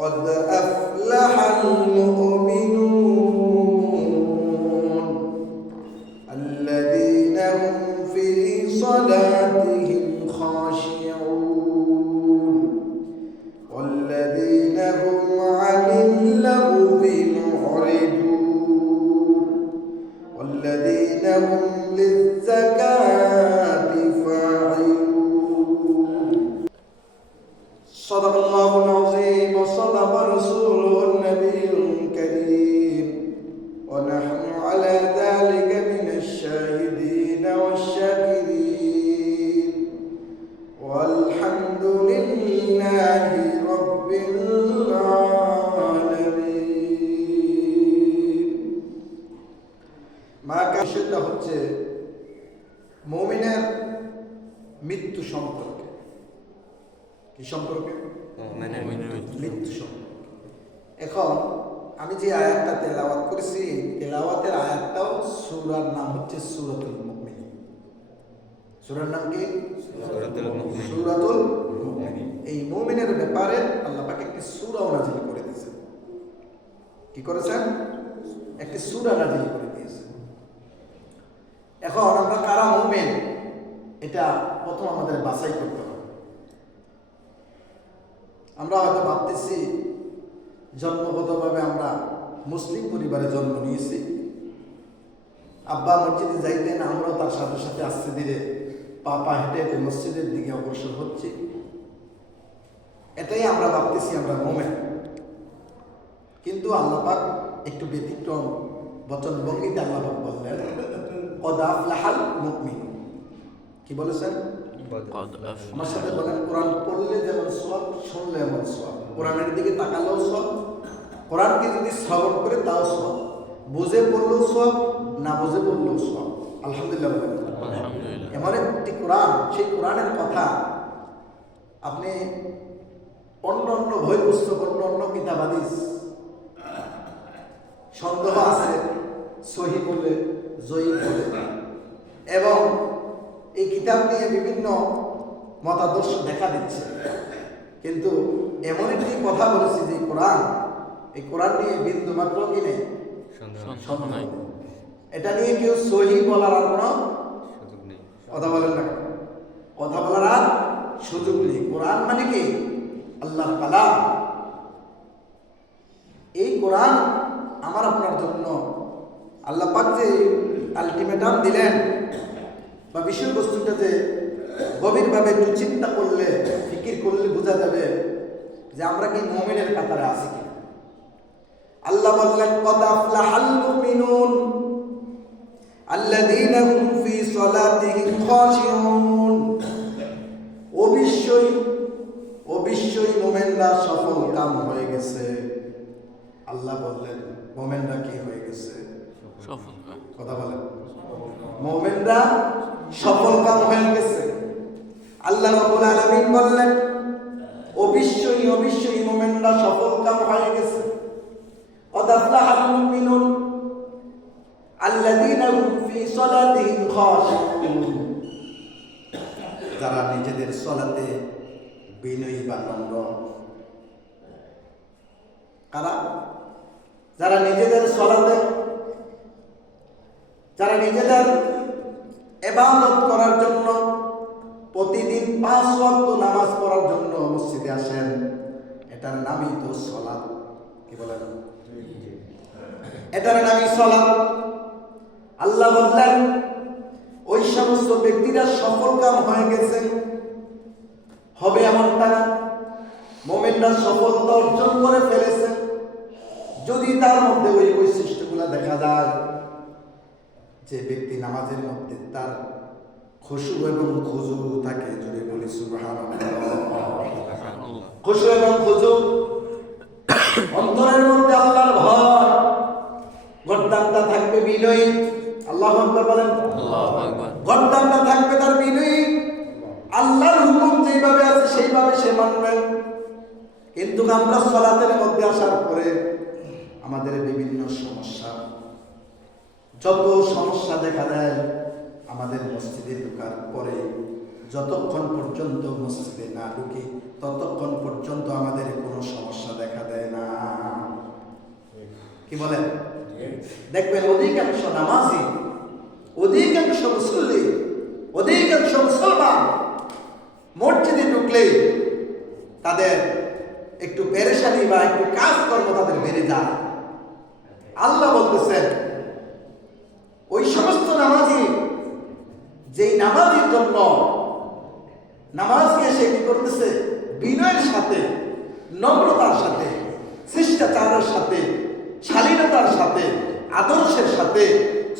قد أفلح المؤمنون الذين هم في صلاتهم خاشعون والذين هم عن اللغو معرضون والذين هم للزكاة فاعلون. صدق الله العظيم وصدق رسوله النبي الكريم ونحن على ذلك من الشاهدين والشاكرين والحمد لله رب العالمين. মা কাশিটা হচ্ছে মুমিনের মৃত্যু সম্পর্কে। কি সম্পর্কে? মৃত্যু সম্পর্কে। এখন আমি যে আয়াতটা তেলাওয়াত করেছি, তেলাওয়াতের আয়াতটাও সূরার নাম হচ্ছে সূরাতুল মুমিনুন। সূরার নাম কি? সূরাতুল মুমিনুন। এই মুমিনের ব্যাপারে আল্লাহ পাক একটি সূরাও নাযিল করে দিয়েছেন। কি করেছেন? একটি সূরা নাযিল করে দিয়েছেন। এখন আমরা কারা মুমিন এটা প্রথম আমাদের বাছাই করতে হবে। আমরা হয়তো ভাবতেছি জন্মগতভাবে আমরা মুসলিম পরিবারে জন্ম নিয়েছি, আব্বা মসজিদে যাইতেন, আমরাও তার সাথে সাথে আস্তে ধীরে পা হেঁটে মসজিদের দিকে অগ্রসর হচ্ছি। এটাই আমরা ভাবতেছি আমরা মুমিন। কিন্তু আল্লাহ পাক একটু ব্যতিক্রম বচন ভঙ্গিতে আল্লাহ পাক বললেন কদ আফলাহাল মুমিনুন। কি বলেছেন? আমার সাথে বলেন, কোরআন পড়লে যেমন সওয়াব, শুনলে এমন সওয়াব। কোরআনের দিকে তাকালেও সওয়াব, কোরআনকে যদি শ্রবণ করে তাও সওয়াব, বুঝে পড়লেও সওয়াব, না বুঝে পড়লেও সওয়াব। আলহামদুলিল্লাহ বলেন। এমন একটি কোরআন, সেই কোরআনের কথা আপনি অন্য অন্য বই পুস্তক, অন্য কিতাব হাদিস সন্দেহ আছে, সহি বলে, জয়ী বলে, এবং এই কিতাব নিয়ে বিভিন্ন মতাদর্শ দেখা দিচ্ছে। কিন্তু এমন একটি কথা বলেছি যে এই কোরআন নিয়ে বিন্দু মাত্র কি নেই, সন্দেহ। এটা নিয়ে কেউ সহি বলার আর কোনো কথা বলেন না, কথা বলার আর সুযোগ নেই। কোরআন মানে কি? আল্লাহর কালাম। এই কোরআন আমার আপনার জন্য আল্লাহ পাক যে আলটিমেটাম দিলেন বা বিষয়বস্তুটাতে গভীরভাবে একটু চিন্তা করলে, ফিকির করলে বোঝা যাবে যে আমরা কি মুমিনের কাতারে আছি কিনা। আল্লাহ বললেন কদ আফলাহাল মুমিনুন আল্লাযীনা হুম ফি সালাতিহিম খাশিউন। অবশ্যই মুমিনরা সফল কাম হয়ে গেছে। আল্লাহ বললেন মুমিনরা কি হয়ে গেছে? সফল। কথা বলেন, মুমিনরা সফল কাম হয়ে গেছে। আল্লাহ রাব্বুল আলামিন বললেন অবশ্যই মুমিনরা সফল কাম হয়ে গেছে। কদ আফলাহাল মুমিনুন আল্লাযীনা হুম ফি সালাতিহিম খাশিউন। যারা নিজেদের সালাতে বিনয়ী বা নম্র। কারা? যারা নিজেদের সালাতে, যারা নিজেদের ইবাদত করার জন্য প্রতিদিন 5 ওয়াক্ত নামাজ পড়ার জন্য মসজিদে আসেন, এটার নামই তো সালাত। কি বলেন? এটার নামই সালাত। আল্লাহ বললেন ওই সমস্ত ব্যক্তিরা সফল কাম হয়ে গেছে। হবে এমনটা না, মুমিনরা সফলতা অর্জন করে ফেলেছে যদি তার মধ্যে ওই বৈশিষ্ট্যগুলো দেখা যায় যে ব্যক্তি নামাজের মধ্যে তার খুশু এবং খুজু থাকে। যদি বলি সুবহানাল্লাহ। খুশু এবং খুজু, অন্তরের মধ্যে আল্লাহর ভয়, গর্দানটা থাকবে বিনয়ী। আল্লাহু আকবার বলেন। আল্লাহু আকবার। গর্দানটা থাকবে তার বিনয়ী, আল্লাহর হুকুম যেভাবে আছে সেইভাবে সে মানবে। কিন্তু আমরা সালাতের মধ্যে আসার পরে আমাদের বিভিন্ন সমস্যা, যত সমস্যা দেখা দেয় আমাদের মসজিদে ঢোকার পরে, যতক্ষণ পর্যন্ত মসজিদে না ঢুকি ততক্ষণ পর্যন্ত আমাদের কোনো সমস্যা দেখা দেয় বলেন? দেখবেন অধিকাংশ নামাজি, অধিকাংশ মুসল্লি, অধিকাংশ মুসলমান মসজিদে ঢুকলে তাদের একটু পেরেশানি বা একটু কাজকর্ম তাদের বেড়ে যায়। আল্লাহ বলতেছেন ওই সমস্ত নামাজি, যেই নামাজির জন্য নামাজকে সে কি করতেছে? বিনয়ের সাথে, নম্রতার সাথে, শিষ্টাচারের সাথে, শালীনতার সাথে, আদর্শের সাথে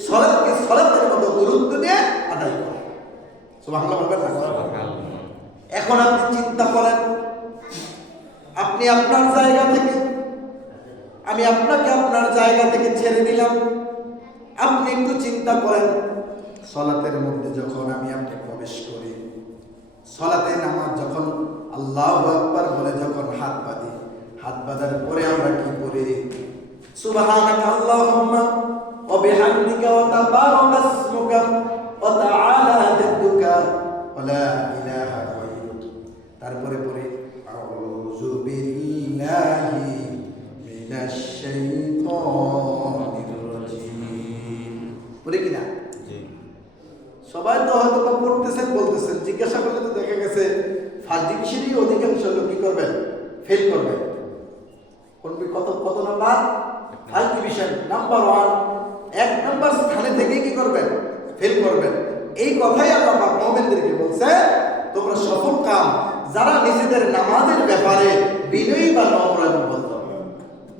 সালাতকে সালাতের মতো গুরুত্ব দিয়ে আদায় করে। সুবহানাল্লাহ বলবেন না? এখন আপনি চিন্তা করেন, আপনি আপনার জায়গা থেকে, আমি আপনাকে আপনার জায়গা থেকে ছেড়ে দিলাম। আপনি একটু চিন্তা করেন, সালাতের মধ্যে যখন আমি আপনি প্রবেশ করি, সালাতে নামাজ যখন আল্লাহু আকবার বলে যখন হাত বাঁধি, হাত বাঁধার পরে আমরা কি করি? সুবহানাকা আল্লাহুম্মা ওয়া বিহামদিকা ওয়া তাবারাকা ইসমুকা ওয়া তাআলা জাদ্দুকা ওয়া লা ইলাহা গায়রুক। তারপরে পরে আউযু বিল্লাহি মিনাশ শাইতানির রাজিম। পরে কি না? সবাই তো হয়তো পড়তেছেন, বলতেছেন, জিজ্ঞাসা করলে তো দেখা গেছে ফার্স্ট ডিভিশনই অধিকাংশ লোক কি করবেন? ফেল করবেন। কত number? First division, number 1, 1 number স্থানে থেকে কি করবেন? ফেল করবেন। এই কথাই আল্লাহ পাক মুমিনদেরকে বলছে, তোমরা সফল কাম যারা নিজেদের নামাজের ব্যাপারে বিনয়ী বা নম্র এবং ভদ্র।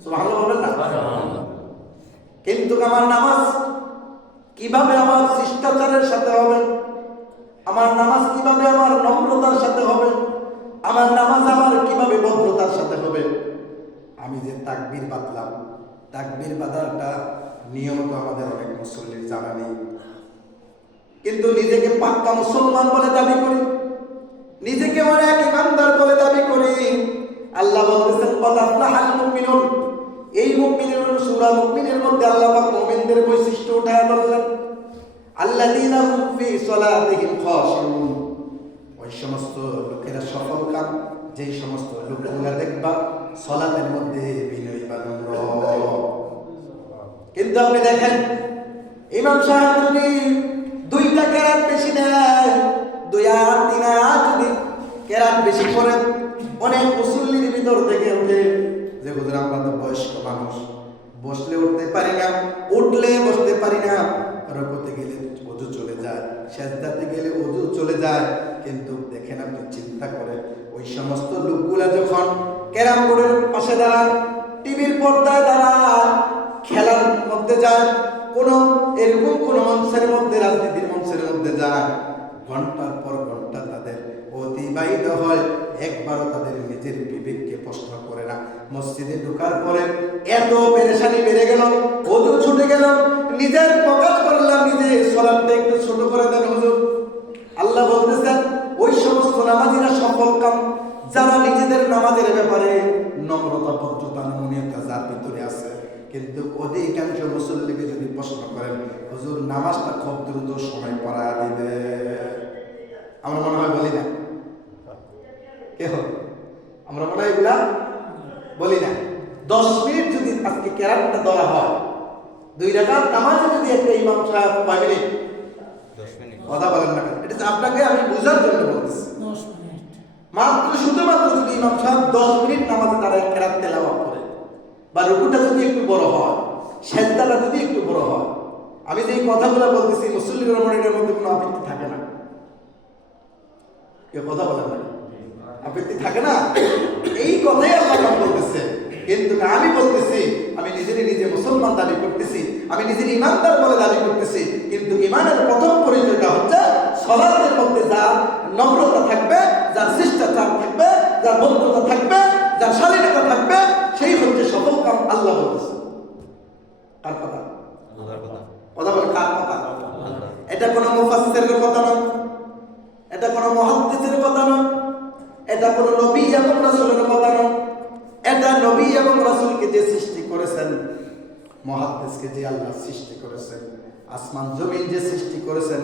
সুবহানাল্লাহ বলবেন না? কিন্তু আমার নামাজ কিভাবে আমার শিষ্টাচারের সাথে হবে? আমার নামাজ কিভাবে আমার নম্রতার সাথে হবে? আমার নামাজ আমার কিভাবে ভদ্রতার সাথে হবে? আমি যে তাকবীর বাঁধলাম, তাকবীর বাঁধারটা নিয়মত আমাদের অনেক মুসল্লির জানা নেই, কিন্তু নিজেকে পাক্কা মুসলমান বলে দাবি করি, নিজেকে অনেক ইমানদার বলে দাবি করি। আল্লাহ বলতেছেন কদ আফলাহাল মুমিনুন। এই মুমিনুন সূরা মুমিনের মধ্যে আল্লাহ পাক মুমিনদের বৈশিষ্ট্য উঠায় ধরলেন, আল্লাযীনা হুম ফি সালাতিহিম খাশিউন। ওই সমস্ত লোকেরা সফল কাম, যেই সমস্ত লোকগুলা দেখবা সালাতের মধ্যে বিনয়ী বা নম্র। কিন্তু আপনি দেখেন ইমাম সাহেব যদি 2টা কেরাত বেশি নেয়, 2 আর 3 আর যদি কেরাত বেশি করেন, অনেক মুসল্লির ভিতর থেকে ওঠে যে হুজুর আমরা তো বয়স্ক মানুষ, বসলে উঠতে পারি না, উঠলে বসতে পারি না, রুকুতে গেলে ওযু চলে যায়, সিজদাতে গেলে ওযু চলে যায়। কিন্তু দেখেন আপনি চিন্তা করে, ওই সমস্ত লোকগুলা যখন ক্যারাম বোর্ডের পাশে দাঁড়ায়, টিভির পর্দায় দাঁড়ায়, খেলার মধ্যে যায়, এরকম কোন মঞ্চের মধ্যে, রাজনীতির মঞ্চের মধ্যে যায়, ঘন্টার পর ঘন্টা তাদের অতিবাহিত হয়, একবারও তাদের নিজের বিবেককে প্রশ্ন করে না। মসজিদে ঢোকার পরে এত পেরেশানি বেড়ে গেল, ওযু ছুটে গেল, নিজের প্রকাশ করলাম, নিজে সালাতটা একটু ছোট করে দেন হুজুর। আল্লাহ বলতেছেন ওই সমস্ত নামাজিরা সফল কাম যারা নিজেদের নামাজের ব্যাপারে নম্রতা, ভদ্রতা, নমনীয়তা যার ভিতরে আছে। কিন্তু অধিকাংশ মুসল্লিকে যদি প্রশ্ন করেন হুজুর নামাজটা খুব দ্রুত সময় পড়া দিবে, আমরা মনে হয় বলি না, কেহ আমরা মনে হয় এগুলা বলি না। 10 মিনিট যদি আজকে কেরাতটা ধরা হয়, 2 রাকাত নামাজে যদি একটা ইমাম সাহেব 5 মিনিট, 10 মিনিট কথা বলেন না, এটা আপনাকে আমি বোঝার জন্য বলতেছি। 10 মিনিট মাত্র, শুধুমাত্র যদি ইমাম সাহেব 10 মিনিট নামাজে দাঁড়ায় কেরাত তেলাওয়াত করে, বা রুকুটা যদি একটু বড় হয়, সেজদাটা যদি একটু বড় হয়, আমি যে কথাগুলো বলতেছি মুসল্লির মনের মধ্যে কোনো আপত্তি থাকে না, কেউ কথা বলেন না, আপত্তি থাকে না, এই কথাই আল্লাহ বলতেছে। কিন্তু আমি বলতেছি, আমি নিজে মুসলমান দাবি করতেছি, আমি নিজের ইমানদার বলে দাবি করতেছি, কিন্তু ইমানের প্রথম পরিচয়টা হচ্ছে সালাতের মধ্যে যার নম্রতা থাকবে, যার শিষ্টাচার থাকবে, যার ভদ্রতা থাকবে, যার শালীনতা থাকবে, সেই হচ্ছে সফল কাম। আল্লাহ বলতেছে। কার কথা? কথা বলে কার কথা? এটা কোনো মুফাসসিরের কথা নয়, এটা কোনো মুহাদ্দিসের কথা নয়, এটা কোনো নবী এবং রাসূলের কথা নয়। এটা নবী এবং রাসূলকে যে সৃষ্টি করেছেন, মুহাদ্দিসকে যে আল্লাহ সৃষ্টি করেছেন, আসমান জমিন যে সৃষ্টি করেছেন,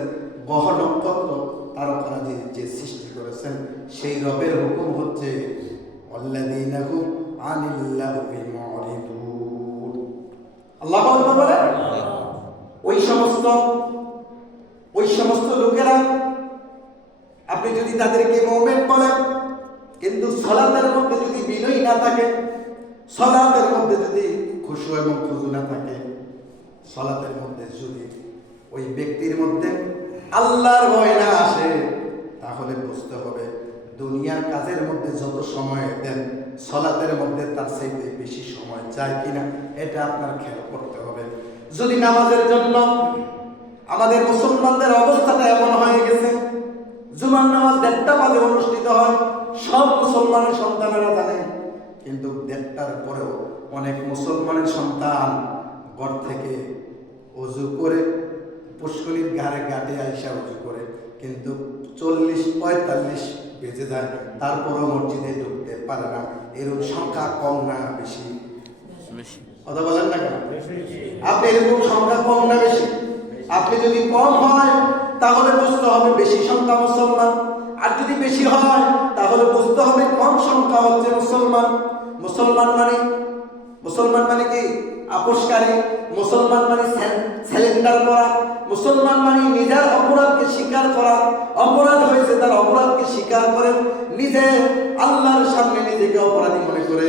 গ্রহ নক্ষত্র তারকারা যে সৃষ্টি করেছেন, সেই রবের হুকুম হচ্ছে আল্লাযীনা হুম আনিল লাহবি মুরিদুন। আল্লাহু আকবার বলে। ওই সমস্ত লোকেরা আপনি যদি তাদেরকে মুমিন বলেন, কিন্তু সালাতের মধ্যে যদি বিনয় না থাকে, সালাতের মধ্যে যদি খুশু এবং খুজু না থাকে, সালাতের মধ্যে যদি ওই ব্যক্তির মধ্যে আল্লাহর ভয় না আসে, তাহলে বুঝতে হবে দুনিয়ার কাজের মধ্যে যত সময় দেন, সালাতের মধ্যে তার চাইতে বেশি সময় যায় কিনা এটা আপনার খেয়াল করতে হবে। যদি নামাজের জন্য আমাদের মুসলমানদের অবস্থাটা এমন হয়ে গেছে, জুমার নামাজ 1:30 বাজে অনুষ্ঠিত হয়, সব মুসলমানের সন্তানেরা জানেন, কিন্তু 1:30টার পরেও অনেক মুসলমানের সন্তান ঘর থেকে ওযু করে পুষ্করিণীর ঘাটে আইসা উজু করে, কিন্তু 40-45 বেজে যায়, তারপরও মসজিদে ঢুকতে পারে না। এরকম সংখ্যা কম না বেশি? কথা বলেন না কেন? আপনি এরকম সংখ্যা কম না বেশি? আপনি যদি কম হয় তাহলে বুঝতে হবে বেশি সংখ্যা মুসলমান, আর যদি বেশি হয় তাহলে বুঝতে হবে কম সংখ্যা হচ্ছে মুসলমান। মুসলমান মানে কি? আপোষকারী। মুসলমান মানে স্যালেন্ডার করা। মুসলমান মানে নিজের অপরাধকে স্বীকার করা। অপরাধ হয়েছে, তার অপরাধকে স্বীকার করে নিজে আল্লাহর সামনে নিজেকে অপরাধী মনে করে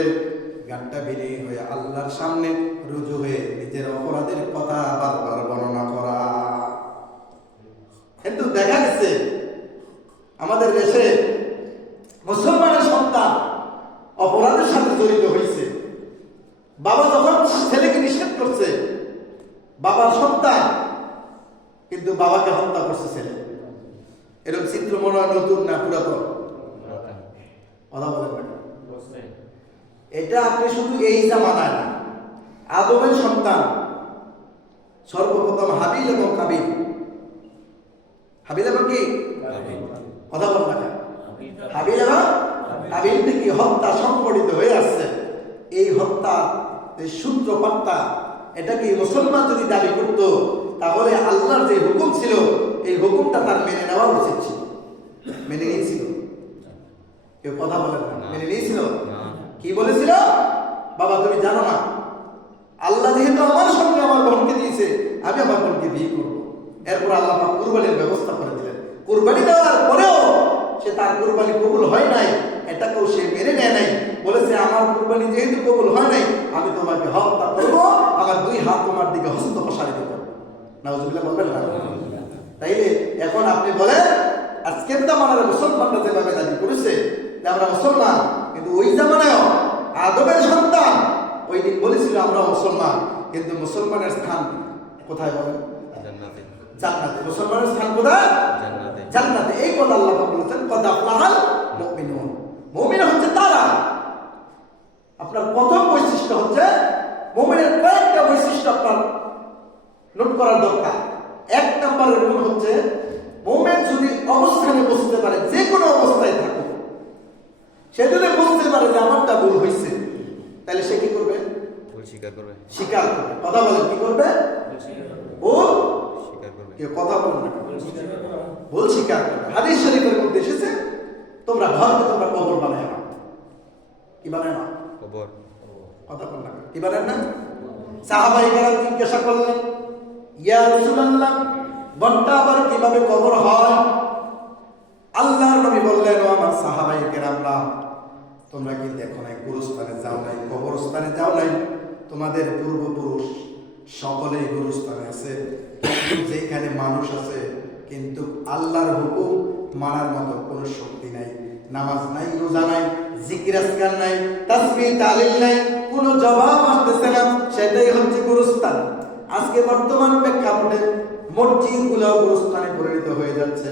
গানটা বেরিয়ে হয়ে আল্লাহর সামনে রুজু হয়ে নিজের অপরাধের কথা বারবার বর্ণনা করা। কিন্তু দেখা গেছে আমাদের দেশে মুসলমানের সন্তান অপরাধের সাথে জড়িত হয়েছে। বাবা যখন ছেলেকে নিষেধ করছে, বাবার সন্তান কিন্তু বাবাকে হত্যা করছে ছেলে। এরকম চিত্র মনে হয় নতুন না পুরাতন? কথা বলেন না। এটা আপনি শুধু এই জামানায় না, আদমের সন্তান সর্বপ্রথম হাবিল এবং কাবিল। হাবিল এবং কি? কথা বলেন না। হাবিল এবং কাবিল থেকে হত্যা সংঘটিত হয়ে আসছে। এই হত্যা সূত্রপাতটা এটা কি মুসলমান যদি দাবি করত, তাহলে আল্লাহর যে হুকুম ছিল এই হুকুমটা তার মেনে নেওয়া উচিত ছিল। মেনে নিয়েছিল? কেউ কথা বলেন না। মেনে নিয়েছিল? কি বলেছিল? বাবা তুমি জানো না, আল্লাহ যেহেতু আমার সঙ্গে আমার বোনকে দিয়েছে, আমি আমার বোনকে বিয়ে করবো। এরপর আল্লাহ কুরবানির ব্যবস্থা করে দিলেন। কুরবানি দেওয়ার পরেও সে তার কুরবানি কবুল হয় নাই, এটাকেও সে মেনে নেয় নাই। বলেছে আমার কুরবানি যেহেতু কবুল হয় নাই, আমি তোমাকে হত্যা করবো, আমার 2 হাত তোমার দিকে হস্ত প্রসারিত করবো। নাউজুবিল্লাহ বলবেন না? তাইলে এখন আপনি বলেন, আজকের জামানার মুসলমানরা যেভাবে দাবি করেছে যে আমরা মুসলমান, কিন্তু ওই জামানায়ও আদমের সন্তান ওই দিন বলেছিল আমরা মুসলমান, কিন্তু মুসলমানের স্থান কোথায় বলেন? জান্নাতে। মুসলমানের স্থান কোথায়? জান্নাতে। এই কথা আল্লাহ বলেছেন, কদ আফলাহাল মুমিনুন। মুমিন হচ্ছে তারা। আপনার প্রথম বৈশিষ্ট্য হচ্ছে, মুমিনের কয়েকটা বৈশিষ্ট্য আপনার নোট করার দরকার। 1 নম্বরের গুণ হচ্ছে, মুমিন যদি অবস্থানে বুঝতে পারে, যে কোনো অবস্থায় থাকুক, সে যদি বুঝতে পারে যে আমারটা ভুল হয়েছে, তাহলে সে কি করবে? স্বীকার করবে। কথা বলেন, কি করবে? ভুল স্বীকার করবে। কেউ কথা বলেন না। ভুল স্বীকার করবে। হাদিস শরীফের মধ্যে এসেছে, তোমরা ঘরকে তোমরা কবর বানায় না। কি বানায় না? কবর। কথা বলেন না। কি বানায় না? সাহাবায়ে কেরাম জিজ্ঞাসা করলেন, ইয়া রাসূলুল্লাহ, ঘরটা আবার কিভাবে কবর হয়? আল্লাহর নবী বললেন, ও আমার সাহাবায়ে কেরামরা, তোমরা কি দেখো নাই গুরুস্থানে যাও নাই, কবরস্থানে যাও নাই? তোমাদের পূর্বপুরুষ সকলেই গুরুস্থানে আছে, যেখানে মানুষ আছে, কিন্তু আল্লাহর হুকুম মানার মতো কোনো শক্তি নাই, নামাজ নাই, রোজা নাই, জিকির আজকার নাই, তাসবিহ তাহলিল নাই, কোনো জবাব আসতেছে না, সেটাই হচ্ছে গুরুস্থান। আজকে বর্তমান প্রেক্ষাপটে মসজিদগুলো গুরুস্থানে পরিণত হয়ে যাচ্ছে।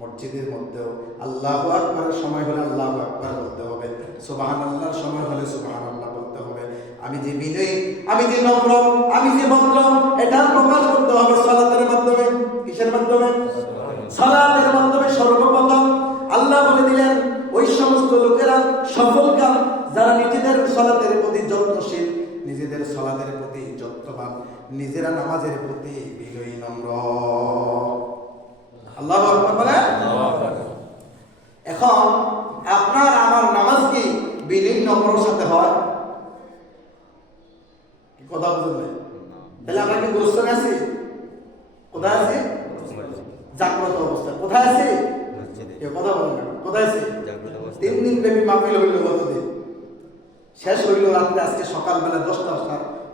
মসজিদের মধ্যেও আল্লাহু আকবারের সময় হলে আল্লাহু আকবার বলতে হবে, সুবহানাল্লাহর সময় হলে সুবহানাল্লাহ বলতে হবে। আমি যে বিনয়ী, আমি যে নম্র, আমি যে ভদ্র, এটা প্রকাশ করতে হবে সালাতের মাধ্যমে। কিসের মাধ্যমে? সালাতের মাধ্যমে। সর্বপ্রথম আল্লাহ বলে দিলেন, ওই সমস্ত লোকেরা সফলকাম যারা নিজেদের সালাতের প্রতি যত্নশীল, নিজেদের সালাতের প্রতি যত্নবান, নিজেরা নামাজের প্রতি বিনয়ী নম্র। আল্লাহু আকবার বলে। এখন আপনার আমার নামাজ কি বিনয়ী নম্রর সাথে হয়? কথা বুঝলেন না? তাহলে আমরা কি গোরস্থানে আছি? কোথায় আছি? জাগ্রত অবস্থা। কোথায় আছি? কেউ কথা বলেন না। কোথায় আছি? 3 দিন ব্যাপী মাহফিল হইল গতদিন, শেষ হইল রাত্রে আজকে সকালবেলা 10টা,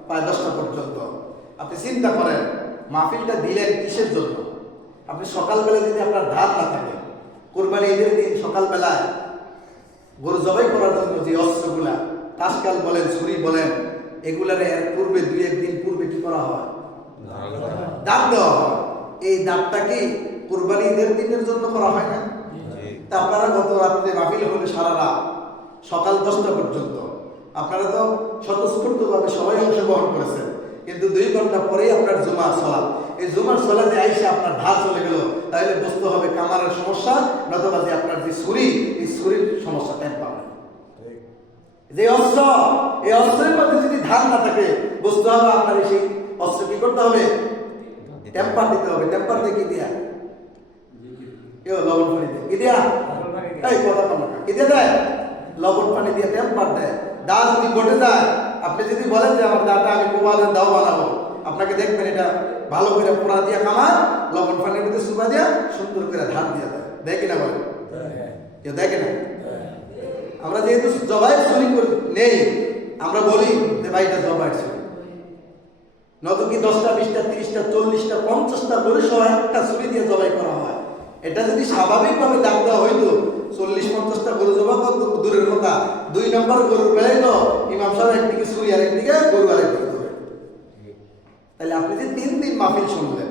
প্রায় 10টা পর্যন্ত। আপনি চিন্তা করেন মাহফিলটা দিলেন কিসের জন্য? আপনি সকালবেলা যদি আপনার ধার না থাকে, কোরবানি ঈদের দিন সকালবেলায় গরু জবাই করার জন্য যে অস্ত্রগুলা, তাসকাল বলেন, ছুরি বলেন, এগুলার এর পূর্বে 2-1 দিন পূর্বে কি করা হয়? দাঁত দেওয়া হয়। এই দাঁতটা কি কোরবানি ঈদের দিনের জন্য করা হয় না? তা আপনারা গত রাত্রে মাহফিল হলে সারা রাত সকাল 10টা পর্যন্ত আপনারা তো স্বতঃস্ফূর্তভাবে সবাই অংশগ্রহণ করেছেন, কিন্তু 2 ঘন্টা পরেই আপনার জুমার সালাত, এই জুমার সালাতে আইসে আপনার ধার চলে গেল, তাহলে বুঝতে হবে কামারের সমস্যা, নতুবা যে আপনার যে ছুরি, এই ছুরির সমস্যা টের পাবেন। যে অস্ত্র, এই অস্ত্রের মধ্যে যদি ধার না থাকে, বুঝতে হবে আপনার সেই অস্ত্র কি করতে হবে? টেম্পার দিতে হবে। টেম্পার দিয়ে কি দিয়া? কেউ লবণ পানি দিয়ে কি দিয়া? এই কথা বল না, কি দিয়ে দেয়? লবণ পানি দিয়ে টেম্পার দেয়। দা যদি ঘটে যায়, আপনি যদি বলেন যে আমার দাটা আমি কোবালের দাও বানাবো, আপনাকে দেখবেন এটা ভালো করে পোড়া দিয়ে কামার, লবণ পানির মধ্যে সুবা দিয়া সুন্দর করে ধার দিয়ে দেয়। দেখি না বলেন? কেউ দেখে না? আমরা যেহেতু জবাই চুরি করে নেই, আমরা বলি যে ভাই এটা জবাই চুরি, নত কি 10টা 20টা 30টা 40টা 50টা গরু সহ একটা ছুরি দিয়ে জবাই করা হয়। এটা যদি স্বাভাবিকভাবে দাম দেওয়া হইতো 40-50টা গরু জবা কত দূরের কথা, 2 নম্বর গরুর বেলায় তো ইমাম সাহেব একদিকে ছুরি আর একদিকে গরু আরেকদিকে ধরে। তাহলে আপনি যে 3 দিন মাহফিল শুনলেন,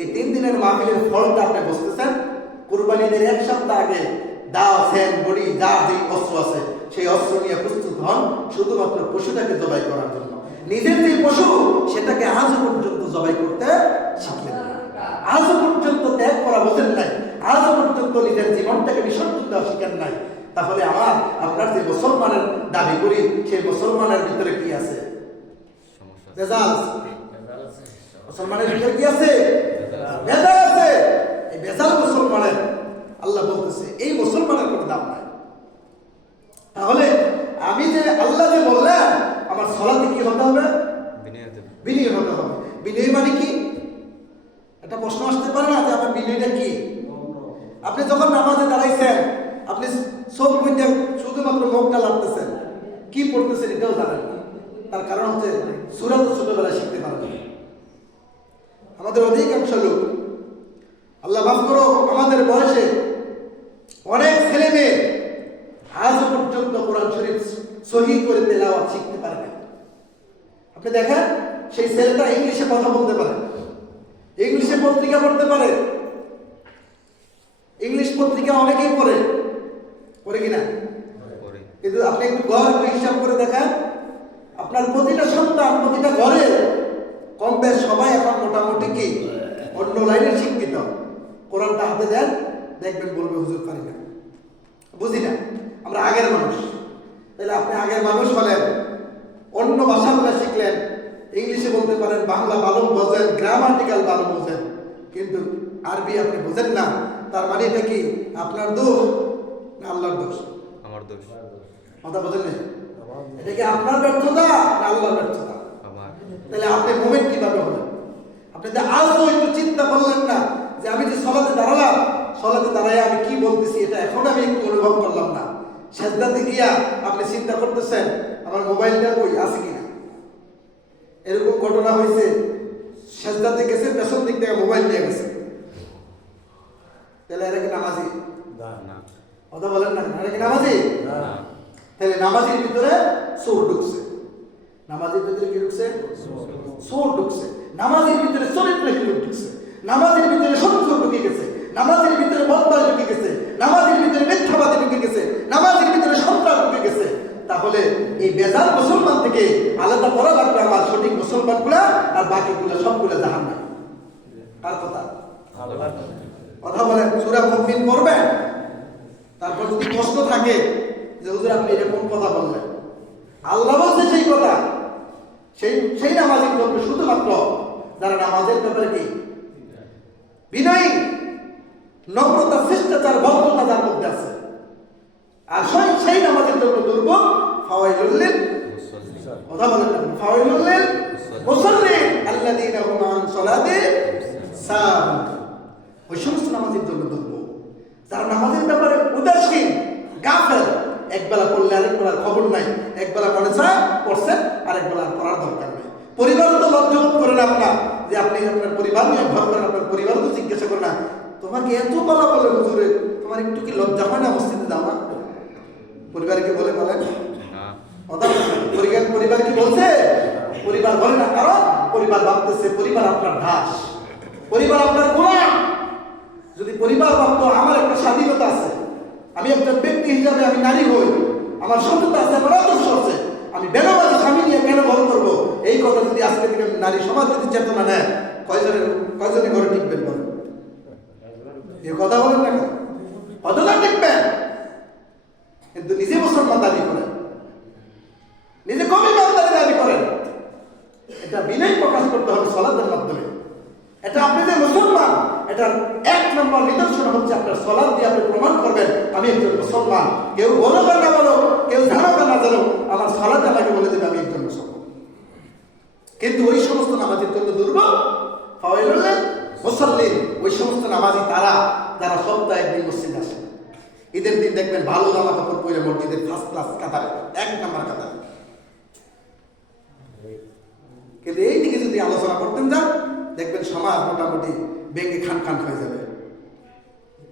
এই 3 দিনের মাহফিলের ফলটা আপনি বুঝতেছেন। কুরবানির 1 সপ্তাহ আগে দা, সেন, বড়ি, যা যে অস্ত্র আছে সেই অস্ত্র নিয়ে প্রস্তুত হন শুধুমাত্র পশুটাকে জবাই করার জন্য। নিজের যে পশু সেটাকে আজ পর্যন্ত জবাই করতে শিখলেন না, আজ পর্যন্ত ত্যাগ করা বোঝেন নাই, আজ পর্যন্ত নিজের জীবনটাকে বিসর্জন দেওয়া শিখেন নাই। তাহলে আমার আপনার যে মুসলমানের দাবি করি, সেই মুসলমানের ভিতরে কি আছে? ভেজাল। মুসলমানের ভিতরে কি আছে? ভেজাল আছে। এই ভেজাল মুসলমানের, আল্লাহ বলতেছে এই মুসলমানের কোনো দাম নাই। তাহলে আমি যে আল্লাহ যে বললেন আমার সালাতে কি হতে হবে? বিনয় হতে হবে। বিনয় মানে কি? একটা প্রশ্ন আসতে পারে না যে আমার বিনয়টা কি? আপনি যখন নামাজে দাঁড়াইছেন, আপনি চোখ বুঝে শুধুমাত্র মুখটা লাগতেছেন, কি পড়তেছেন এটাও জানেন না। তার কারণ হচ্ছে সূরা তো ছোটবেলায় শিখতে পারেন। আমাদের অধিকাংশ লোক, আল্লাহ মাফ করো, আমাদের বয়সে অনেক ছেলে মেয়ে আজ পর্যন্ত কোরআন শরীফ সহি করে তেলাওয়াত শিখতে পারে না। আপনি দেখেন সেই ছেলেটা ইংলিশে কথা বলতে পারে, ইংলিশে পত্রিকা পড়তে পারে, ইংলিশ পত্রিকা অনেকেই পড়ে, পড়ে কিনা? কিন্তু আপনি একটু ঘর হিসাব করে দেখেন, আপনার প্রতিটা সন্তান, প্রতিটা ঘরে কম বেশ সবাই এখন মোটামুটি কি অন্য লাইনে শিক্ষিত। কোরআনটা হাতে দেন, দেখবেন বলবে হুজুর পারি না, বুঝি না, আমরা আগের মানুষ। তাহলে আপনি আগের মানুষ হলেন, অন্য ভাষাগুলো শিখলেন, ইংলিশে বলতে পারেন, বাংলা ভালো বোঝেন, গ্রামাটিক্যাল ভালো বোঝেন, কিন্তু আরবি আপনি বোঝেন না। তার মানে এটা কি আপনার দোষ না আল্লাহর দোষ? আমার দোষ। কথা বোঝেন না? এটা কি আপনার ব্যর্থতা না আল্লাহর ব্যর্থতা? তাহলে আপনি মুমিন কিভাবে হলেন? আপনি যে আজও একটু চিন্তা করলেন না যে আমি যে সালাতে দাঁড়ালাম, সালাতে দাঁড়ায় আমি কি বলতেছি এটা এখন আমি একটু অনুভব করলাম না। সেজদাতে গিয়া আপনি চিন্তা করতেছেন আমার মোবাইলটা কই আছে কিনা। এরকম ঘটনা হয়েছে, সেজদাতে গেছে, পেছন দিক থেকে মোবাইল নিয়ে গেছে। তাহলে এরা কি নামাজি? কথা বলেন না, এরা কি নামাজি? তাহলে নামাজির ভিতরে চোর ঢুকছে। নামাজের ভিতরে কি ঢুকছে? চোর ঢুকছে। নামাজের ভিতরে চরিত্রহীন ঢুকছে। নামাজের ভিতরে শত্রু ঢুকে গেছে। নামাজের ভিতরে বদমাশ ঢুকে গেছে। নামাজের ভিতরে মিথ্যাবাদী ঢুকে গেছে। নামাজের ভিতরে সন্ত্রাস ঢুকে গেছে। তাহলে এই বেজাল মুসলমান থেকে আলাদা করা লাগবে আমার সঠিক মুসলমানগুলা, আর বাকিগুলো সবগুলো জাহান্নাম। কার কথা? কথা বলেন। সূরা মুমিন পড়বেন, তারপর যদি প্রশ্ন থাকে যে হুজুর আপনি এরকম কথা বললেন, আল্লাহ বলছে সেই কথা, সেই নামাজি করবে শুধুমাত্র যারা নামাজের ব্যাপারে কি বিনয়ী, নম্রতা, শিষ্টাচার, ভদ্রতা যার মধ্যে আছে। আর সেই নামাজের জন্য দুর্ভোগ ফাওয়াইলুল লিল কথা বলেন না, ফাওয়াইলুল লিল মুসাল্লিন আল্লাযীনা হুম আন সালাতিহিম সাহুন। ওই সমস্ত নামাজের জন্য দুর্ব, যারা নামাজের ব্যাপারে উদাসীন, গাফেল, একবেলা পড়লে আরেকবেলার খবর নাই, একবেলা পড়ে যায় পড়ছেন, আরেকবেলা পড়ার দরকার নেই। পরিবার তো লজ্জা করেন আপনার, যে আপনি আপনার পরিবার নিয়ে ভর করেন, আপনার পরিবার তো জিজ্ঞাসা করে না তোমাকে এত বলা বলে হুজুরে, তোমার একটু কি লজ্জা হয় না মসজিদে যাও না? পরিবারকে বলে বলেন পরিবার কি বলছে? পরিবার বলে না, কারণ পরিবার ভাবতেছে পরিবার আপনার দাস, পরিবার আপনার গোলাম। যদি পরিবার ভাবতো আমার একটা স্বাধীনতা আছে, আমি একটা ব্যক্তি হিসাবে আমি নারী হই, আমার সততা আছে, আমার আদর্শ আছে, আমি বেনামাজি স্বামী নিয়ে কেন ঘর করবো, এই কথা যদি আজকে থেকে নারী সমাজ যদি চেতনা নেয়, কয়জনে ঘরে টিকবেন বলেন? এই কথা বলেন না, কতজন টিকবেন? কিন্তু নিজে মুসলমান দাবি করেন, নিজে কবি বান্দারি দাবি করেন। এটা বিনয় প্রকাশ করতে হবে সালাতের মাধ্যমে। এটা আপনি যে মুসলমান, এটার এক নম্বর নিদর্শন হচ্ছে আপনার সালাত দিয়ে আপনি প্রমাণ করবেন আমি একজন মুসলমান। কেউ বলো বা না বলো, কেউ জানো বা না জানো, আমার সালাত আমাকে বলে দেবে আমি একজন মুসলমান। কিন্তু ওই সমস্ত নামাজের জন্য দুর্বল, ফাওয়াইলুল লিল মুসাল্লিন, ওই সমস্ত নামাজি তারা যারা সপ্তাহে একদিন মসজিদ আসে। ঈদের দিন দেখবেন ভালো জামা কাপড় পরে মসজিদের ফার্স্ট ক্লাস কাতারে, এক নাম্বার কাতারে। কিন্তু এই দিকে যদি আলোচনা করতেন যান, দেখবেন সমাজ মোটামুটি ভেঙে খান খান হয়ে যাবে।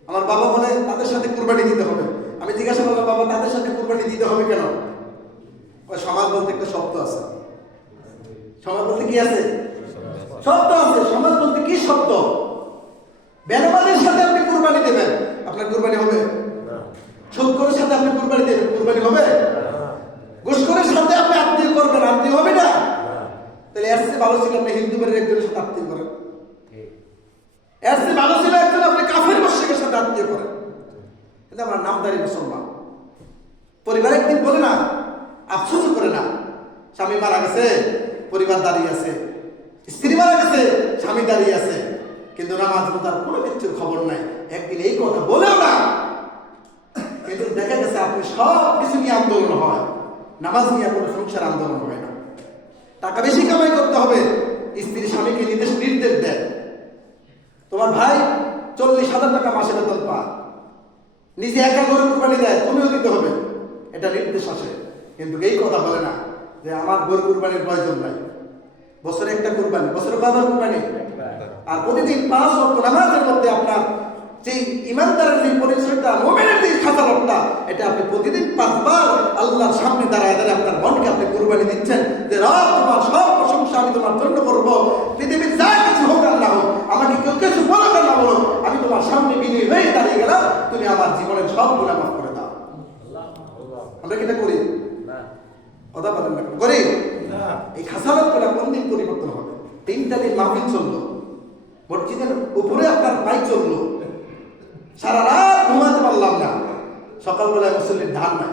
আমার বাবা বলে তাদের সাথে কুরবানি দিতে হবে। আমি জিজ্ঞাসা করলাম, বাবা তাদের সাথে কুরবানি দিতে হবে কেন? ওই সমাজ বলতে একটা শব্দ আছে। সমাজ বলতে কি আছে? শব্দ আছে। সমাজ বলতে কি শব্দ? বেনামাজির সাথে আপনি কুরবানি দেবেন, আপনার কুরবানি হবে? সুদখোরের সাথে আপনি কুরবানি দেবেন, কুরবানি হবে? ঘুষখোরের সাথে আপনি আত্মীয় করবেন, আত্মীয় হবে না? তাহলে এর চেয়ে ভালো ছিল আপনি হিন্দু বাড়ির একজনের সাথে আত্মীয় করেন। এর চেয়ে ভালো ছিল একজন আপনি কাফের মুশরিকের সাথে আত্মীয় করেন। কিন্তু আমরা নামদারি মুসলমান। পরিবার একদিন বলে না, আফসোস করে না, স্বামী মারা গেছে পরিবার দাঁড়িয়ে আছে, স্ত্রী মারা গেছে স্বামী দাঁড়িয়ে আছে, কিন্তু নামাজ তার কোনো কিছুর খবর নাই। একদিন এই কথা বলেও না, কিন্তু দেখা গেছে আপনি সব কিছু নিয়ে আন্দোলন হয়, নামাজ নিয়ে কোনো সংসার আন্দোলন হয় না। টাকা বেশি কামাই করতে হবে, স্ত্রী স্বামীকে নির্দেশ দেয়, তোমার ভাই 40,000 টাকা মাসে বেতন পা, নিজে একা গরু কুরবানি দেয়, তুমিও দিতে হবে, এটা নির্দেশ আসে। কিন্তু এই কথা বলে না যে আমার গরু কুরবানির প্রয়োজন নাই, বছরে একটা কুরবানি, বছরে কয়বার কুরবানি, আর প্রতিদিন 5 ওয়াক্ত নামাজের মধ্যে আপনার যে ইমানদারের যে পরিচয়টা, মুমিনের যে খাতারটা, এটা আপনি প্রতিদিন 5 বার আল্লাহর সামনে দাঁড়ায় আপনার মনকে আপনি কুরবানি দিচ্ছেন যে রব তোমার সব প্রশংসা আমি তোমার জন্য করবো, পৃথিবীর যা কিছু হোক আর না হোক, আমাকে কেউ কিছু বলো আর না বলো, আমি তোমার সামনে বিনয়ী হয়ে দাঁড়িয়ে গেলাম, তুমি আমার জীবনের সব গুনাহ মাফ করে দাও। আমরা কি এটা করি? কথা বলেন না, করি? এই খাসালাতটা কোন দিন পরিবর্তন হবে? 3টা দিন মাহফিল চললো, মসজিদের উপরে আপনার মাইক চললো, সারা রাত ঘুমাতে পারলাম না, সকালবেলায় মুসল্লির ধান নাই।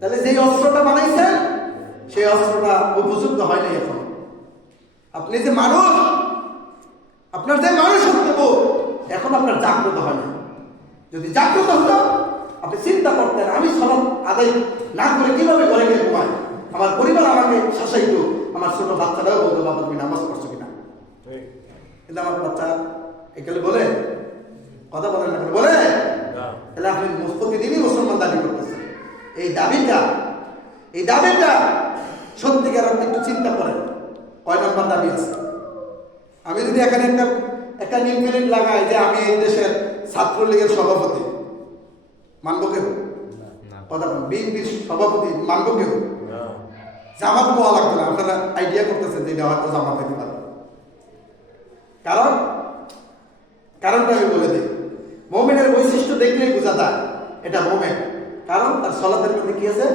তাহলে যে অস্ত্রটা বানাইছেন সেই অস্ত্রটা উপযুক্ত হয়নি এখন। আপনি যে মানুষ, আপনার যে মানুষত্ব এখন আপনার জাগ্রত হয়নি। যদি জাগ্রত হতো আপনি চিন্তা করতেন আমি সালাত আদায় না করে কিভাবে ঘরে গিয়ে ঘুমাই, আমার পরিবার আমাকে শাসাইতো, আমার ছোট বাচ্চারাও বলতো বাবা তুমি নামাজ পড়ছো কিনা। কিন্তু আমার বাচ্চা এখানে বলে, কথা বলেন না, বলে, তাহলে আপনি প্রতিদিনই মুসলমান দাবি করতেছেন। এই দাবিটা সত্যিকার আপনি একটু চিন্তা করেন, কয় নম্বর দাবি আছে? আমি যদি এখানে একটা নিমফিলিট লাগাই যে আমি এই দেশের ছাত্রলীগের সভাপতি, মানবো কেউ? কথা বলেন, বিএনপির সভাপতি মানবো কেউ? জামাত পাওয়া লাগবে না। আপনারা আইডিয়া করতেছেন যে এটা হয়তো জামাত হতে পারে। কারণটা আমি বলে দিই, মুমিনের বৈশিষ্ট্য দেখলেই বোঝা যায় এটা মুমিন। কারণ তার সালাতের মধ্যে কি আছে?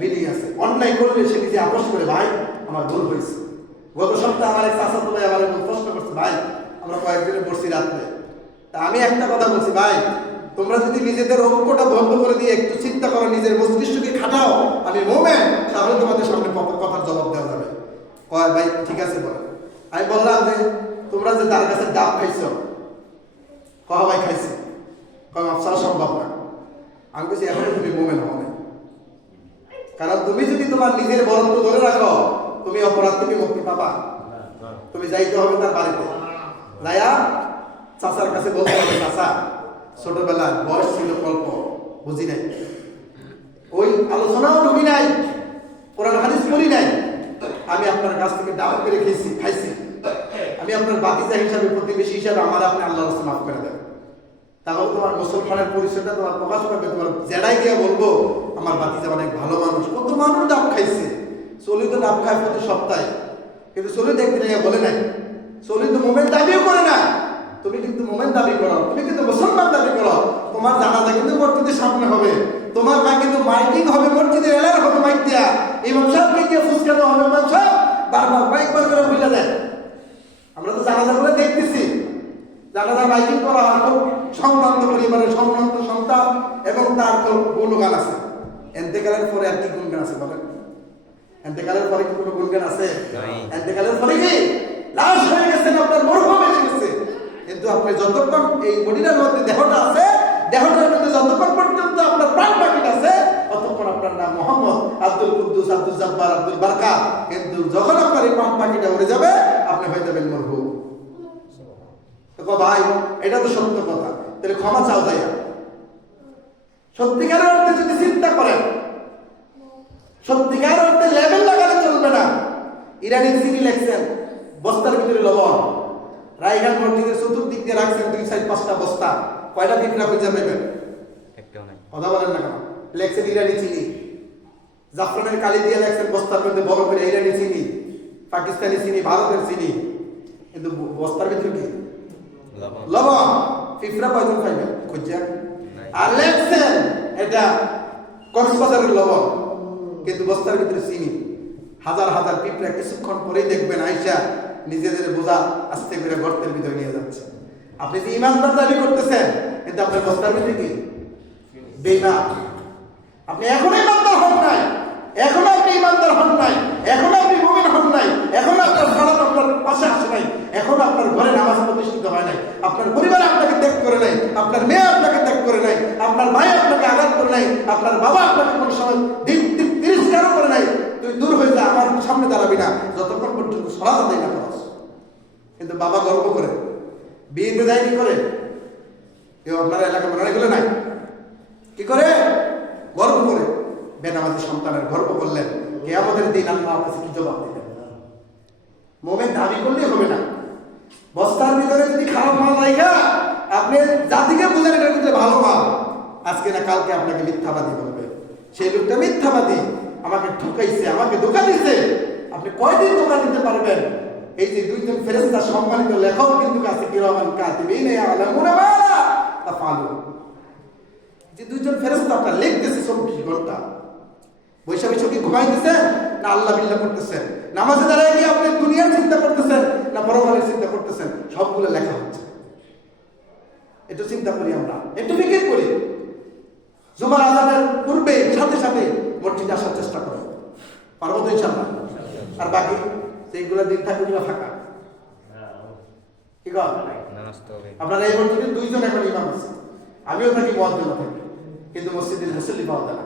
বিনয় আছে। অন্যায় করলে সে নিজে আপোষ করে, ভাই আমার ভুল হয়েছে। গত সপ্তাহে আমার এক চাচাতো ভাই আমার প্রশ্ন করছে, ভাই আমরা কয়েকদিনে পড়ছি রাত্রে, তা আমি একটা কথা বলছি, ভাই তোমরা যদি নিজেদের ঐক্যটা বন্ধ করে দিয়ে একটু চিন্তা করো, নিজের মস্তিষ্ককে খাটাও, আমি মুমিন, তাহলে তোমাদের সামনে কথার জবাব দেওয়া যাবে। কয় ভাই ঠিক আছে বলে। আমি বললাম যে তোমরা যে তার কাছে ডাব খাইছো, কয় ভাই খাইছি, কয় মাপসারা সম্ভব না। আমি বলছি এখনো তুমি মুমিন হও নাই। কারণ তুমি যদি তোমার নিজের বরত্ব ধরে রাখো, তুমি অপরাধ থেকে মুক্তি পাবা। তুমি যাইতে হবে তার বাড়িতে, যাইয়া চাচার কাছে বলতে হবে, চাচা ছোটবেলায় বয়স ছিল অল্প, বুঝি নাই, ওই আলোচনাও ঢুকি নাই, কোরআন হাদিস পড়ি নাই, আমি আপনার কাছ থেকে দাওয়াত করে খাইছি, আমি আপনার বাতিজা হিসাবে, প্রতিবেশী হিসাবে আমার আপনি আল্লাহর রাস্তায় মাফ করে দেন। তাহলে তোমার মুসলমানের পরিচয়টা তোমার প্রকাশ পাবে। তোমার জেডাই গিয়ে বলবো আমার বাতিজা অনেক ভালো মানুষ। কত মানুষ ডাব খাইছে, চলি তো ডাব খায় প্রতি সপ্তাহে, কিন্তু চলি দেখতে গিয়ে বলে নাই, চলি তো মোমেন্ট দাবিও করে না। তুমি কিন্তু মোমেন্ট দাবি করো, তুমি কিন্তু মুসলমান দাবি করো, তোমার জানাজা কিন্তু মসজিদের সামনে হবে, তোমার মা কিন্তু মাইকিং হবে, মসজিদের এলার হবে মাইক দিয়া, ইমাম সাহেবকে গিয়ে ফুসকানো হবে, ইমাম সাহেব বারবার মাইক বার করে বুঝা দেয়। আমরা তো জানাজা করে দেখতেছি, জানাজা মাইকিং করা হয়, খুব সম্ভ্রান্ত পরিবারের সম্ভ্রান্ত সন্তান এবং তার গুণগান আছে। এন্তেকালের পরে আর কি গুণগান আছে বলেন? এন্তেকালের পরে কি কোনো গুণগান আছে? এন্তেকালের পরে কি লাশ হয়ে গেছেন, আপনার মরহুম এসে গেছে, কিন্তু আপনি যতক্ষণ এই বডিটার মধ্যে দেহটা আছে, দেহটার মধ্যে যতক্ষণ পর্যন্ত আপনার প্রাণ বাকি আছে, ততক্ষণ আপনার নাম মোহাম্মদ, আব্দুল কুদ্দুস, আব্দুল জব্বার, আব্দুল বারকাত। কিন্তু যখন আপনার এই প্রাণ বাকিটা উড়ে যাবে, আপনি হয়ে যাবেন মরহুম। ভাই এটা তো সত্য কথা, তাহলে ক্ষমা চাও যাই। সত্যিকারের অর্থে যদি চিন্তা করেন, সত্যিকারের অর্থে লেভেল লাগালে চলবে না। ইরানি চিনি লেখছেন বস্তার ভিতরে লবণ, রায়ঘাট মসজিদের চতুর্দিক দিয়ে রাখছেন 2-4-5টা বস্তা, কয়টা বিক্রা হয়ে যাবে? কথা বলেন না কেন? লেখছেন ইরানি চিনি, জাফরানের কালি দিয়ে লেখছেন বস্তার মধ্যে বড় করে ইরানি চিনি, পাকিস্তানি চিনি, ভারতের চিনি, কিন্তু বস্তার ভিতরে কি লবণ। ফিফরা কয়জন পাইবে খুঁজছেন? আর লেখছেন এটা কক্সবাজারের লবণ, কিন্তু বস্তার ভিতরে চিনি। হাজার হাজার পিঁপড়া কিছুক্ষণ পরেই দেখবেন আইসা নিজেদের বোঝা আস্তে করে গর্তের ভিতরে নিয়ে যাচ্ছে। আপনি যে ইমানদার দাবি করতেছেন, কিন্তু আপনার বস্তার ভিতরে কি বেঈমান। আপনি এখনো ইমানদার হন নাই, এখনো আপনি ইমানদার হন নাই, এখনো আপনি মুমিন হন নাই, এখনো আপনার সালাত আপনার পাশে আসে নাই, এখনো আপনার ঘরে নামাজ প্রতিষ্ঠিত হয় নাই, আপনার পরিবার আপনাকে ত্যাগ করে নাই, আপনার মেয়ে আপনাকে ত্যাগ করে নাই, আপনার ভাই আপনাকে আঘাত করে নাই, আপনার বাবা আপনাকে কোনো সময় তিরস্কারও করে নাই। তুই দূর হয়ে যা, আমার সামনে দাঁড়াবি না যতক্ষণ পর্যন্ত সালাত আদায় না করস। কিন্তু বাবা গর্ব করে বিয়ে দেয়, কি করে? কেউ আপনার এলাকা মনে গেলে নাই, কি করে? গর্ব করে। বেনামাজি সন্তানের গর্ব করলেন, কিয়ামতের দিন আল্লাহর কাছে কি জবাব দিবেন? মুমিন দাবি করলেই হবে না। বস্তার ভিতরে যদি খারাপ মাল রাখা আপনি জাতিকে বুঝেন এটার ভিতরে ভালো মাল, আজকে না কালকে আপনাকে মিথ্যাবাদী বলবে, সেই লোকটা মিথ্যাবাদী, আমাকে ঠকাইছে, আমাকে ধোঁকা দিচ্ছে। আপনি কয়দিন ধোঁকা দিতে পারবেন? এই যে দুইজন ফেরেশতা সম্মানিত লেখক কিন্তু আছে, কিরামান কাতিবিন ইয়ালামুনা মা তাফআলুন, যে দুইজন ফেরেশতা আপনার লিখতেছে 24 ঘন্টা। বৈশা বৈশা কি ঘুমাইতেছেন না আল্লাহ বিল্লাহ করতেছেন? নামাজে দাঁড়ায় কি আপনি দুনিয়ার চিন্তা করতেছেন না পরকালের চিন্তা করতেছেন? সবগুলো লেখা হচ্ছে। একটু চিন্তা করি আমরা, একটু ফিকির করি। জুমার আযানের পূর্বে সাথে সাথে মসজিদে আসার চেষ্টা করো, পারবো তো ইনশাআল্লাহ। আর বাকি সেইগুলো দিন থাকবে কিনা ফাঁকা, কি কর? আপনারা এই মসজিদে 2 জন এখন ইমাম আছে, আমিও থাকি, মুয়াজ্জিনও থাকি, কিন্তু মসজিদের মুসল্লি পাওয়া যায় না।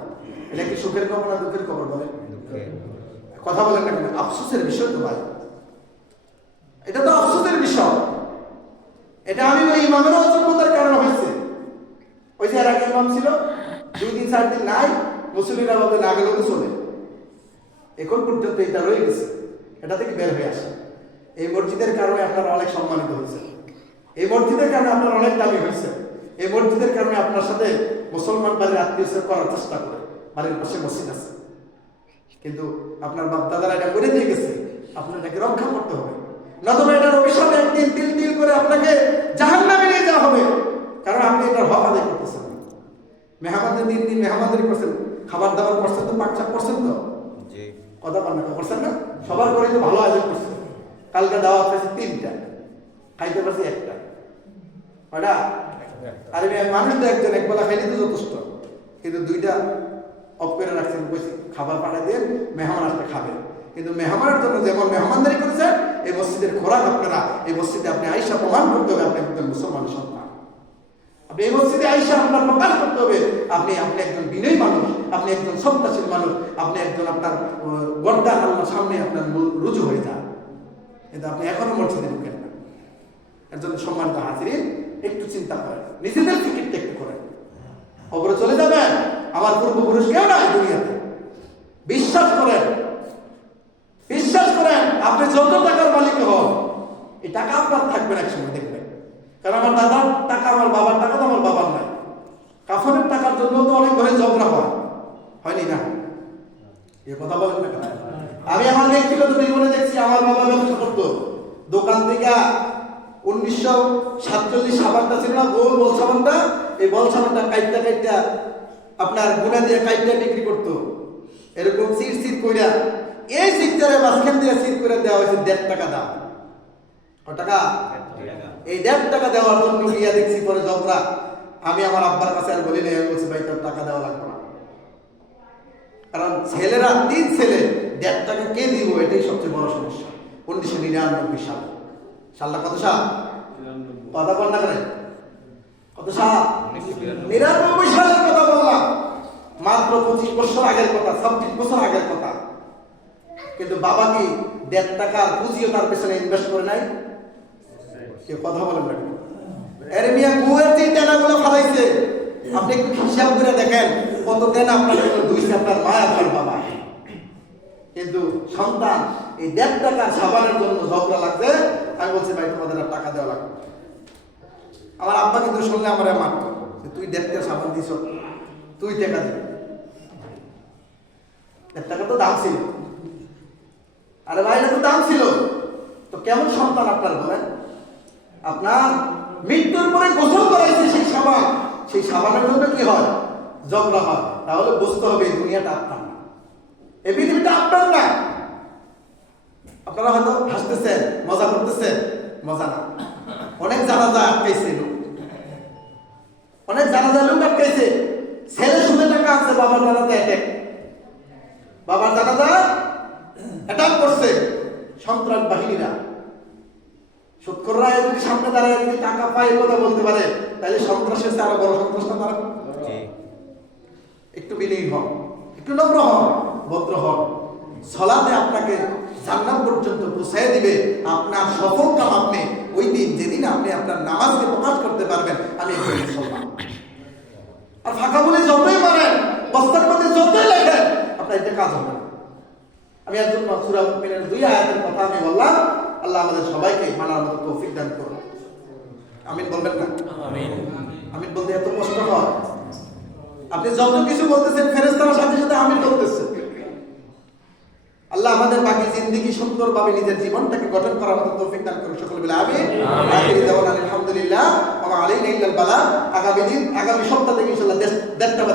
এটা কি সুখের খবর না দুঃখের খবর বলেন? কথা বলেন না কেন? আফসোসের বিষয় তো ভাই, এটা তো আফসোসের বিষয়। এটা আমি ওই ইমামের অযোগ্যতার কারণে হয়েছে। ওই যে এক ইমাম ছিল, 2-3-4 দিন নাই, মুসল্লিরা বলতে না গেলেও তো চলে, এখন পর্যন্ত এটা রয়ে গেছে, এটা থেকে বের হয়ে আসে। এই মসজিদের কারণে আপনারা অনেক সম্মানিত হয়েছে, এই মসজিদের কারণে আপনার অনেক দামি হয়েছে, এই মসজিদের কারণে আপনার সাথে মুসলমান বাড়ির আত্মীয় করার চেষ্টা করে। বাড়ির পাশে মসজিদ আছে, কিন্তু আপনার বাপ দাদারা এটা করে দিয়ে গেছে, আপনার এটাকে রক্ষা করতে হবে, নতুবা এটার অভিশাপে একদিন তিল তিল করে আপনাকে জাহান্নামে নিয়ে যাওয়া হবে, কারণ আপনি এটার হক আদায় করতেছেন। মেহমানদের দিন মেহমানদারি করছেন, খাবার দাবার করছেন তো, পাকচাক করছেন তো, কথা পান্না করছেন না? সবার করে তো ভালো আয়োজন করছেন। কালকে দাওয়াত পেয়েছি 3টা, খাইতে পারছি 1টা, কয়টা? আরে মানুষ তো একজন একবেলা খাইলে তো যথেষ্ট, কিন্তু 2টা অফ করে রাখছেন, খাবার পাঠাই দিয়ে মেহমান আসতে খাবে। কিন্তু মেহমানের জন্য যেমন মেহমানদারি করেছেন, এই মসজিদের খোরাক আপনারা, এই মসজিদে আপনি আইসা প্রমাণ করতে হবে আপনি একজন মুসলমান সন্তান। আপনি এই মসজিদে আইসা আপনার প্রকাশ করতে হবে আপনি একজন বিনয়ী মানুষ, আপনি একজন সন্ত্রাসীর মানুষ, আপনি একজন আপনার গর্দান আল্লাহর সামনে আপনার রুজু হয়ে যান। কিন্তু আপনি এখনো মসজিদে ঢুকেন না। এর জন্য সম্মানিত হাজিরিন, একটু চিন্তা করেন, নিজেদের ফিকিরটা একটু করেন। কবরে চলে যাবেন, আমার পূর্বপুরুষ কেউ নাই দুনিয়াতে। বিশ্বাস করেন, বিশ্বাস করেন, আপনি যত টাকার মালিক হন, এই টাকা আপনার থাকবে না একসময়, দেখবেন। কারণ আমার দাদার টাকা, আমার বাবার টাকা তো আমার বাবার নাই। কাফনের টাকার জন্য তো অনেক ঘরে ঝগড়া হয়নি না? এ কথা বলেন না কেন? আমি আমার ব্যক্তিগত জীবনে দেখছি, আমার বাবা ব্যবসা করতো, দোকান থেকে 1947 সাবানটা ছিল না, গোল বল সাবানটা, এই বল সাবানটা কাইটটা আপনার গুণা দিয়ে কাইটটা বিক্রি করতো, এরকম সিট কইরা, এই সিটটারে মাঝখান দিয়ে সিট করে দেওয়া হয়েছে 1.5 টাকা দাম। কত টাকা? এই 1.5 টাকা দেওয়ার জন্য গিয়া দেখছি পরে ঝগড়া। আমি আমার আব্বার কাছে আর বলি না, বলছি ভাই তোর টাকা দেওয়া লাগবে না। কারণ ছেলেরা, 3 ছেলে, 1.5 টাকা কে দিব, এটাই সবচেয়ে বড় সমস্যা। 1999 সাল, সালটা কত সাল? কথা বল না করে, কত সাল? 99 সালের কথা বললাম, মাত্র 25 বছর আগের কথা, 26 বছর আগের কথা। কিন্তু বাবা কি 1.5 টাকার পুঁজিও তার পেছনে ইনভেস্ট করে নাই? কেউ কথা বলেন না। এর মিয়া গুয়ের যে টাকাগুলো ফালাইছে, আপনি একটু হিসাব করে দেখেন কত দেন আপনার জন্য, 2 আপনার মা, আপনার বাবা। কিন্তু সন্তান এই 1.5 টাকার সাবানের জন্য ঝগড়া লাগছে। আমি বলছি ভাই তোমাদের আর টাকা দেওয়া লাগবে। আমার আব্বা কিন্তু শুনলে আমার মারতো, তুই 1.5 টাকা সাবান দিছ, তুই টাকা দিবি। 1.5 টাকা তো দাম ছিল। আরে ভাই, এটা তো দাম ছিল। তো কেমন সন্তান আপনার বলেন? আপনার মৃত্যুর পরে গোসল করাইছে সেই সাবান, সেই সাবানের জন্য কি হয়? ঝগড়া হয়। তাহলে বুঝতে হবে এই দুনিয়াটা আপনার না, এই পৃথিবীটা আপনার না। আপনারা হয়তো হাসতেছেন, মজা করতেছেন, মজা না। অনেক জানাজা আটকাইছে লোক, অনেক জানাজা লোক আটকাইছে। ছেলে শুনে টাকা আছে, বাবার জানাজা অ্যাটাক, বাবার জানাজা অ্যাটাক করছে সন্ত্রাস বাহিনীরা। সুৎখোররা যদি সামনে দাঁড়ায় যদি টাকা পায় কথা বলতে পারে, তাহলে সন্ত্রাসের চেয়ে আরো বড় সন্ত্রাস না তারা? একটু বিনয়ী হন, একটু নম্র হন, ভদ্র হন। সালাতে আপনাকে জান্নাত পর্যন্ত পৌঁছায় দিবে। আপনার সফল কাম আপনি ওই দিন, যেদিন আপনি আপনার নামাজকে প্রকাশ করতে পারবেন আমি একজন মুসলমান। আর ফাঁকা বলে যতই মারেন, বস্তার মধ্যে যতই লেখেন, আপনার এটা কাজ হবে না। আমি একজন সূরা মুমিনের 2 আয়াতের কথা আমি বললাম। আল্লাহ আমাদের সবাইকে মানার মতো তৌফিক দান করুন। আমিন বলবেন না? আমিন। আমিন বলতে এত কষ্ট হয়। আপনি যত কিছু বলতেছেন, ফেরেশতারা সাথে সাথে আমিন বলতেছে। আল্লাহ আমাদের বাকি জিন্দেগি সুন্দরভাবে নিজের জীবনটাকে গঠন করার মতো তৌফিক দান করুন। সকলে বলে আমিন। আলহামদুলিল্লাহ ওয়া আলাইকুম আলাইকুম। আগামী সপ্তাহ থেকে ইনশাআল্লাহ 1.5